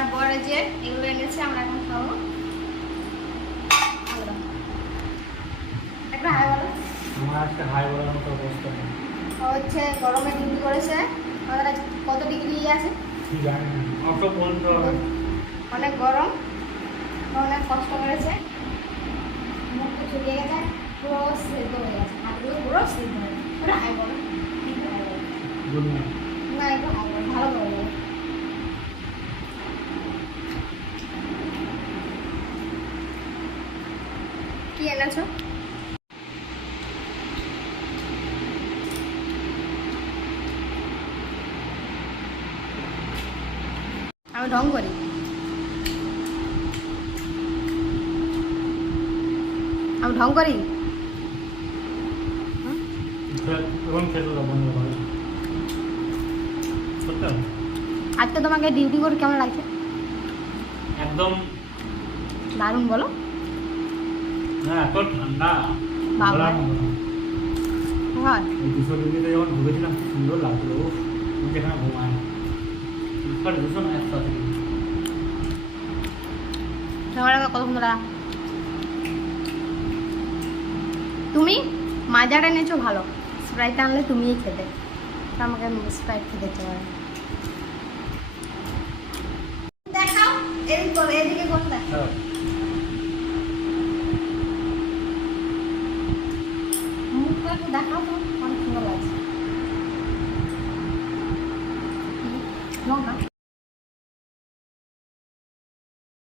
এবারে যে এগুলো এনেছে আমরা এখন খাব। একটা হাই বলো। আমার আজকে হাই বলার মতো অবস্থা হচ্ছে গরমে করেছে। আমাদের কত ডিগ্রি আছে? অনেক গরম। অনেক কষ্ট করেছে। মুখটা গেছে। পুরো সেদ্ধ হয়ে গেছে। হাতগুলো পুরো সেদ্ধ হয়ে গেছে। হাই বলো। না একটু হাই বলো। কি এনেছো? আমি ঢং করি। আমি ঢং করি? আজকে তোমাকে ডিউটি করে কেমন লাগছে? একদম দারুণ বলো। না এত ঠান্ডা। হয়। দুশো ডিগ্রিতে যখন ঢুকেছিলাম কি সুন্দর লাগল। যেখানে ঘুমায়? ইফার দুশো না একশো আছে কত সুন্দর। তুমি মাজাটা এনেছো ভালো। স্প্রাইট আনলে তুমিই খেতে। আমাকে স্প্রাইট খেতে দেখাও এদিকে এদিকে দেখাও তো অনেক সুন্দর লাগছে।